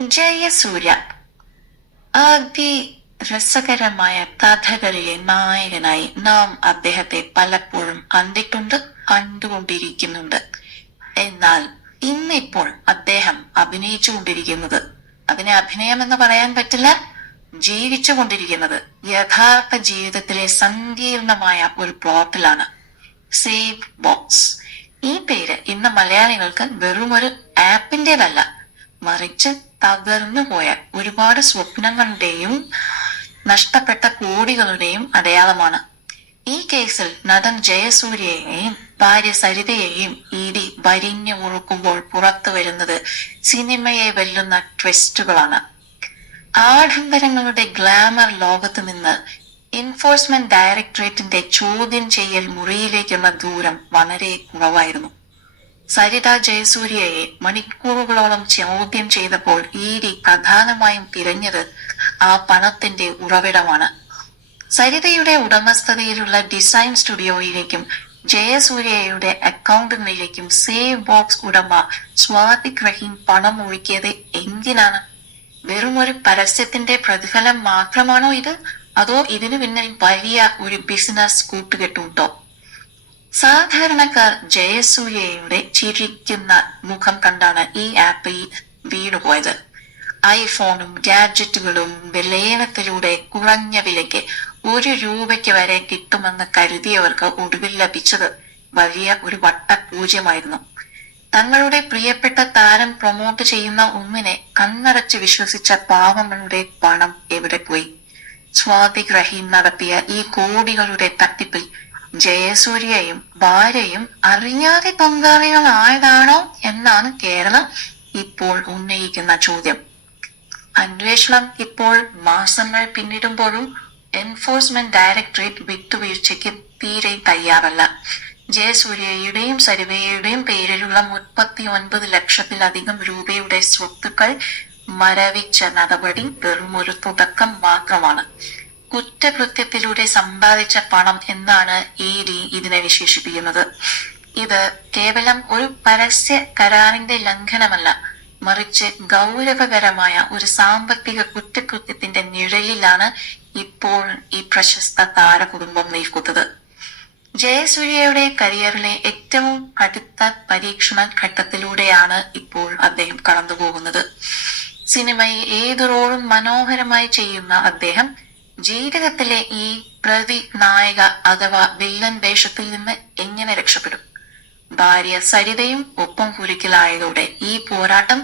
ജയസൂര്യ അതിരസകരമായ കഥകളിലെ നായകനായി നാം അദ്ദേഹത്തെ പലപ്പോഴും കണ്ടിട്ടുണ്ട്, കണ്ടുകൊണ്ടിരിക്കുന്നുണ്ട്. എന്നാൽ ഇന്നിപ്പോൾ അദ്ദേഹം അഭിനയിച്ചുകൊണ്ടിരിക്കുന്നത്, അതിനെ അഭിനയം എന്ന് പറയാൻ പറ്റില്ല, ജീവിച്ചുകൊണ്ടിരിക്കുന്നത് യഥാർത്ഥ ജീവിതത്തിലെ സങ്കീർണമായ ഒരു പ്ലോട്ടിലാണ്. Save box. ഈ പേര് ഇന്ന് മലയാളികൾക്ക് വെറുമൊരു ആപ്പിന്റേതല്ല, മറിച്ച് തകർന്നു പോയ ഒരുപാട് സ്വപ്നങ്ങളുടെയും നഷ്ടപ്പെട്ട കോടികളുടെയും അടയാളമാണ്. ഈ കേസിൽ നടൻ ജയസൂര്യയെയും ഭാര്യ സരിതയെയും ഇടി വരിഞ്ഞു മുറുക്കുമ്പോൾ പുറത്തു വരുന്നത് സിനിമയെ വെല്ലുന്ന ട്വിസ്റ്റുകളാണ്. ആഡംബരങ്ങളുടെ ഗ്ലാമർ ലോകത്ത് നിന്ന് എൻഫോഴ്സ്മെന്റ് ഡയറക്ടറേറ്റിന്റെ ചോദ്യം ചെയ്യൽ മുറിയിലേക്കുള്ള ദൂരം വളരെ കുറവായിരുന്നു. സരിത ജയസൂര്യയെ മണിക്കൂറുകളോളം ചോദ്യം ചെയ്തപ്പോൾ ഇഡി പ്രധാനമായും തിരഞ്ഞത് ആ പണത്തിന്റെ ഉറവിടമാണ്. സരിതയുടെ ഉടമസ്ഥതയിലുള്ള ഡിസൈൻ സ്റ്റുഡിയോയിലേക്കും ജയസൂര്യയുടെ അക്കൗണ്ടിലേക്കും സേവ് ബോക്സ് ഉടമ സ്വാതിക് റഹീം പണം ഒഴുക്കിയത് എന്തിനാണ്? വെറുമൊരു പരസ്യത്തിന്റെ പ്രതിഫലം മാത്രമാണോ ഇത്? അതോ ഇതിനു പിന്നിൽ വലിയ ഒരു ബിസിനസ് കൂട്ടുകെട്ടുണ്ടോ? സാധാരണക്കാർ ജയസൂര്യയുടെ ചിരിക്കുന്ന മുഖം കണ്ടാണ് ഈ ആപ്പിൽ വീണുപോയത്. ഐഫോണും ഗാഡ്ജറ്റുകളും ലേലത്തിലൂടെ കുറഞ്ഞ വിലയ്ക്ക് ₹1 വരെ കിട്ടുമെന്ന് കരുതിയവർക്ക് ഒടുവിൽ ലഭിച്ചത് വലിയ ഒരു വട്ടപൂജ്യമായിരുന്നു. തങ്ങളുടെ പ്രിയപ്പെട്ട താരം പ്രൊമോട്ട് ചെയ്യുന്ന ഒന്നിനെ കണ്ണടച്ച് വിശ്വസിച്ച പാവങ്ങളുടെ പണം എവിടെ പോയി? സ്വാതിക് റഹീം നടത്തിയ ഈ കോടികളുടെ തട്ടിപ്പിൽ ജയസൂര്യയും ഭാര്യയും അറിയാതെ പങ്കാളികളായതാണോ എന്നാണ് കേരളം ഇപ്പോൾ ഉന്നയിക്കുന്ന ചോദ്യം. അന്വേഷണം ഇപ്പോൾ മാസങ്ങൾ പിന്നിടുമ്പോഴും എൻഫോഴ്സ്മെന്റ് ഡയറക്ടറേറ്റ് വിട്ടുവീഴ്ചയ്ക്ക് തീരെ തയ്യാറല്ല. ജയസൂര്യയുടെയും സരിതയുടെയും പേരിലുള്ള 39 ലക്ഷത്തിലധികം രൂപയുടെ സ്വത്തുക്കൾ മരവിച്ച നടപടി വെറുമൊരു തുടക്കം മാത്രമാണ്. കുറ്റകൃത്യത്തിലൂടെ സമ്പാദിച്ച പണം എന്നാണ് ഇഡി ഇതിനെ വിശേഷിപ്പിക്കുന്നത്. ഇത് കേവലം ഒരു പരസ്യ കരാറിന്റെ ലംഘനമല്ല, മറിച്ച് ഗൗരവകരമായ ഒരു സാമ്പത്തിക കുറ്റകൃത്യത്തിന്റെ നിഴലിലാണ് ഇപ്പോൾ ഈ പ്രശസ്ത താരകുടുംബം നിൽക്കുന്നത്. ജയസൂര്യയുടെ കരിയറിലെ ഏറ്റവും അടുത്ത പരീക്ഷണ ഘട്ടത്തിലൂടെയാണ് ഇപ്പോൾ അദ്ദേഹം കടന്നുപോകുന്നത്. സിനിമയിൽ ഏത് റോളും മനോഹരമായി ചെയ്യുന്ന അദ്ദേഹം ജീവിതത്തിലെ ഈ പ്രതി നായക അഥവാ വില്ലൻ വേഷത്തിൽ നിന്ന് എങ്ങനെ രക്ഷപ്പെടും? ഭാര്യ സരിതയും ഒപ്പം കുരുക്കിലായതോടെ ഈ പോരാട്ടം